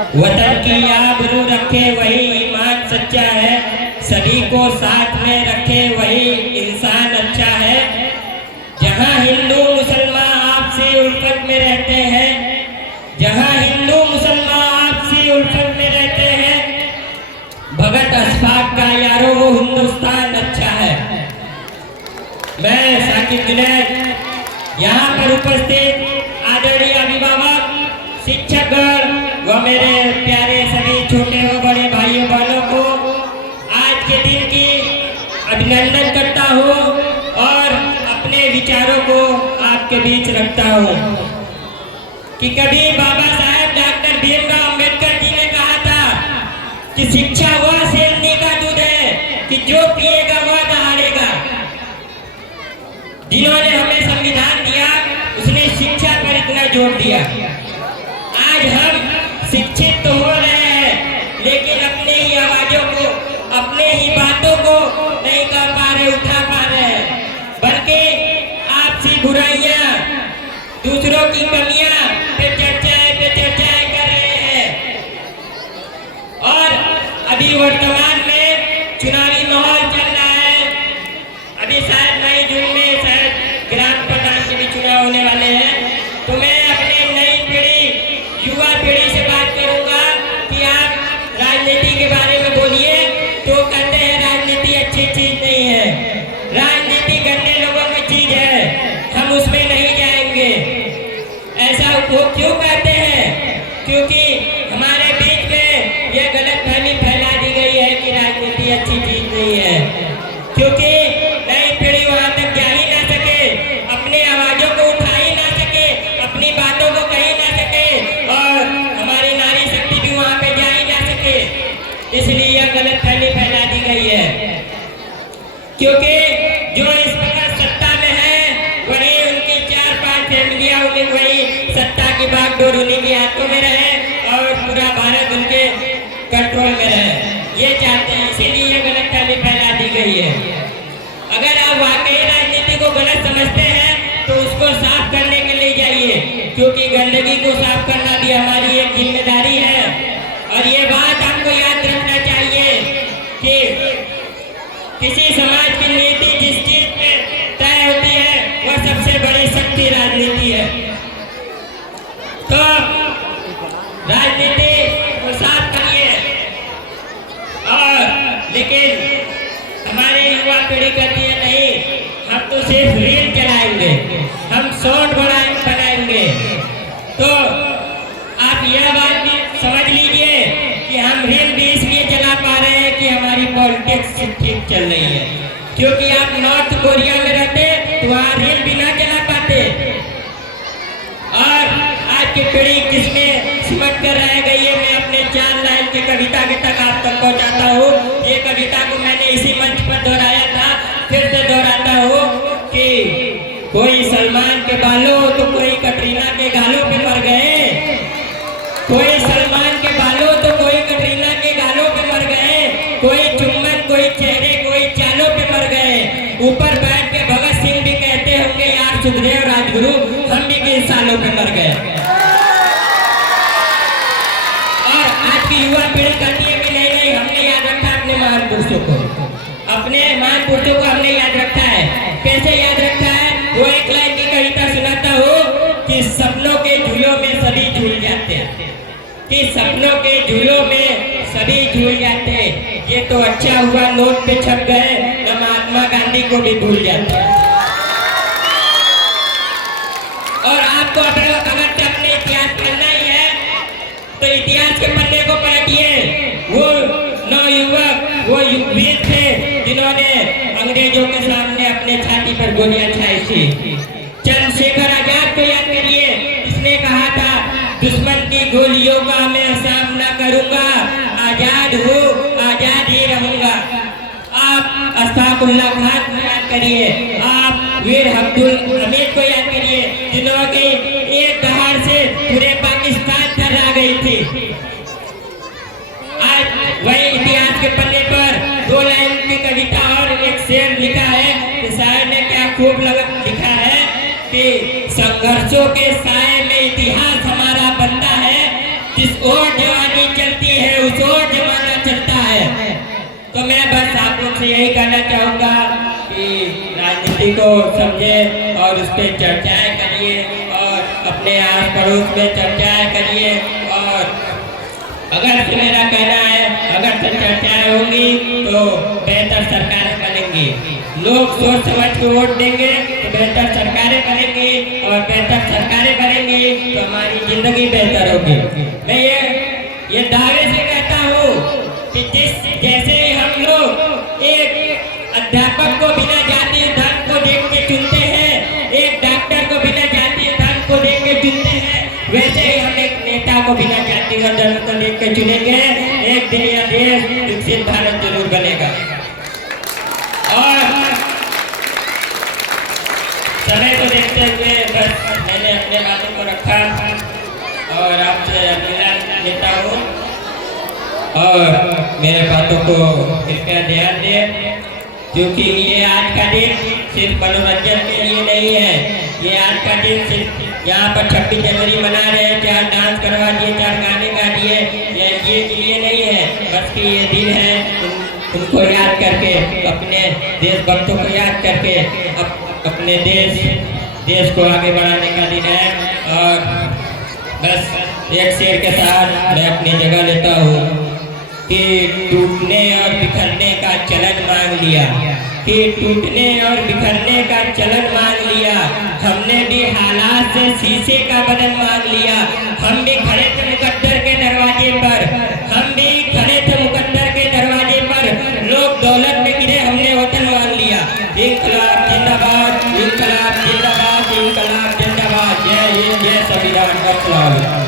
वतन की आबरू रखे वही ईमान सच्चा है, सभी को साथ में रखे वही इंसान अच्छा है। जहाँ हिंदू मुसलमान आपसी उल्फत में रहते हैं, जहाँ हिंदू मुसलमान आपसी उल्फत में रहते हैं, भगत अशफाक का यारो वो हिंदुस्तान अच्छा है। मैं साकिब जुनैद यहाँ पर उपस्थित आदरणीय अभिभावक, शिक्षकगण व मेरे प्यारे सभी छोटे व बड़े भाइयों बहनों को आज के दिन की अभिनंदन करता हूँ और अपने विचारों को आपके बीच रखता हूँ कि कभी बाबा साहेब डॉक्टर भीमराव अंबेडकर जी ने कहा था कि शिक्षा वह शेरनी का दूध है कि जो पिएगा वह दहाड़ेगा। जिन्होंने हमें संविधान दिया उसने शिक्षा पर इतना जोर दिया। आज हम शिक्षित तो हो रहे हैं लेकिन अपने ही आवाजों को, अपने ही बातों को नहीं कर पा रहे, उठा पा रहे हैं, बल्कि आपसी बुराइयां, दूसरों की कमियां पे चर्चाएं कर रहे हैं। और अभी वर्तमान में चुनावी माहौल चल रहा है। अभी शायद मई जून में शायद ग्राम प्रधान के भी चुनाव होने वाले हैं। तो मैं अपने नई पीढ़ी, युवा पीढ़ी से बात करूंगा कि आप राजनीति के बारे में बोलिए। तो कहते हैं राजनीति अच्छी चीज नहीं है, राजनीति गंदे लोगों की चीज है, हम उसमें नहीं जाएंगे। ऐसा वो क्यों कहते हैं? क्योंकि हमारे बीच में यह गलतफहमी फैला दी गई है कि राजनीति अच्छी चीज नहीं है, क्योंकि नई पीढ़ी वहां तक जा ही ना सके, अपनी आवाजों को उठा ही ना सके, अपनी बातों को कही ना सके और हमारी नारी शक्ति भी वहां पे जा ही ना सके। इसलिए यह गलतफहमी फैला दी गई है। क्योंकि जो इस प्रकार सत्ता में है वही उनकी 4-5 फैमिलियां, उन्हें वही सत्ता की बागडोर उन्हीं के हाथों में रहे और पूरा भारत उनके कंट्रोल में रहे, ये चाहते हैं। इसीलिए यह गलतफहमी फैला दी गई है। अगर आप वाकई राजनीति को गलत समझते हैं तो उसको साफ करने के लिए जाइए, क्योंकि गंदगी को साफ करना भी हमारी एक जिम्मेदारी है। और ये बात आपको याद रखना चाहिए कि किसी समाज की नीति जिस चीज पे तय होती है वह सबसे बड़ी शक्ति राजनीति है। तो राजनीति को साफ करिए। और लेकिन हमारे युवा पीढ़ी कहती है नहीं, हम तो सिर्फ रील चलाएंगे, हम शॉर्ट बनाएंगे। तो आप यह बात भी समझ लीजिए कि हम रील भी इसलिए चला पा रहे हैं कि हमारी पॉलिटिक्स ठीक चल रही है। क्योंकि आप नॉर्थ कोरिया में रहते तो वहाँ रील भी ना चला पाते। और आज की पीढ़ी किसमें सिमट कर रह गई है, मैं अपने 4 लाइन की कविता के तक आप तक पहुँचाता हूँ। ये कविता को मैंने इसी मंच पर दोहराया था, फिर से दोहराता हूँ कि कोई सलमान के बालों तो कोई कटरीना के गालों पे मर गए, कोई सलमान के बालों तो कोई कटरीना के गालों पे मर गए, कोई चुम्बन, कोई चेहरे, कोई चालों पे मर गए। ऊपर बैठ के भगत सिंह भी कहते होंगे यार सुखदेव राजगुरु, हम भी किन सालों पे मर गए। और आज की युवा पीढ़ी कहती है कि नहीं नहीं, हमने याद रखा अपने महान पुरुषों को, अपने महान पुरुषों को हमने याद रखा है। कैसे याद रखा है? वो एक लाइन की कविता सुनाता हूँ कि सपनों के झूलों में सभी झूल जाते हैं, कि सपनों के झूलों में सभी झूल जाते हैं। ये तो अच्छा हुआ नोट पे छप गए, न महात्मा गांधी को भी भूल जाते हैं। और आपको अगर अपने इतिहास पढ़ना ही है तो इतिहास के पन्ने को पलटिए। वो नवयुवक, वो वीर थे जिन्होंने अंग्रेजों के सामने अपने छाती पर गोलियां चलाई थी। चंद्रशेखर आजाद को याद करिए, इसने कहा था दुश्मन की गोलियों का मैं सामना करूंगा, आजाद हूँ, आजाद ही रहूंगा। आप अशफाकुल्लाह खान को याद करिए, आप वीर अब्दुल हमीद को याद करिए, जिन्होंने एक दहाड़ से पूरे पाकिस्तान थर्रा गई थी। आज वही इतिहास के पन्ने पर 2 लाइन की कविता और एक शेर लिखा है कि शायर ने क्या खूब लिखा है कि संघर्षों के साए में इतिहास हमारा बनता है, जिस ओर जवानी चलती है उस ओर जमाना चलता है। तो मैं बस आप लोग से यही कहना चाहूँगा कि राजनीति को समझे और उस पर चर्चाएँ करिए और अपने आस पड़ोस में चर्चाएँ करिए। और अगर से मेरा कहना है, अगर से चर्चाएँ होंगी तो बेहतर सरकारें बनेंगी। लोग सोच समझ के वोट देंगे तो बेहतर सरकारें बनेंगी, और बेहतर सरकारें बनेंगी तो हमारी जिंदगी बेहतर होगी। मैं ये दावे से कहता हूँ कि जैसे हम लोग एक अध्यापक को बिना जाति धर्म को देख के चुनते हैं, एक डॉक्टर को बिना जाति धर्म को देख के चुनते हैं, वैसे ही हम एक नेता को बिना जाति और धर्म को देख के चुनेंगे। एक दिन यह देश विकसित भारत जरूर बनेगा। और समय को देखते हुए बस मैंने अपने बातों को रखा और आपसे अभिलाष लेता हूँ, और मेरे बातों को कृपया ध्यान दें, क्योंकि ये आज का दिन सिर्फ मनोरंजन के लिए नहीं है। ये आज का दिन सिर्फ यहाँ पर 26 जनवरी मना रहे हैं, 4 डांस करवा दिए, 4 गाने गा दिए, ये लिए नहीं है। बस कि ये दिन है उनको याद करके, अपने देशभक्तों को याद करके अपने देश को आगे बढ़ाने का दिन है। और बस एक शेर के साथ मैं अपनी जगह लेता हूँ कि टूटने और बिखरने का चलन मांग लिया, कि टूटने और बिखरने का चलन मांग लिया। हमने भी हालात से शीशे का बदन मांग लिया। हम भी खड़े थे मुकद्दर के दरवाजे पर, हम भी खड़े थे मुकद्दर के दरवाजे पर। लोग दौलत में गिरे, हमने वतन मांग लिया। इंकलाब जिंदाबाद, इंकलाब जिंदाबाद, इंकलाब जिंदाबाद। जय हिंद, जय संविधान।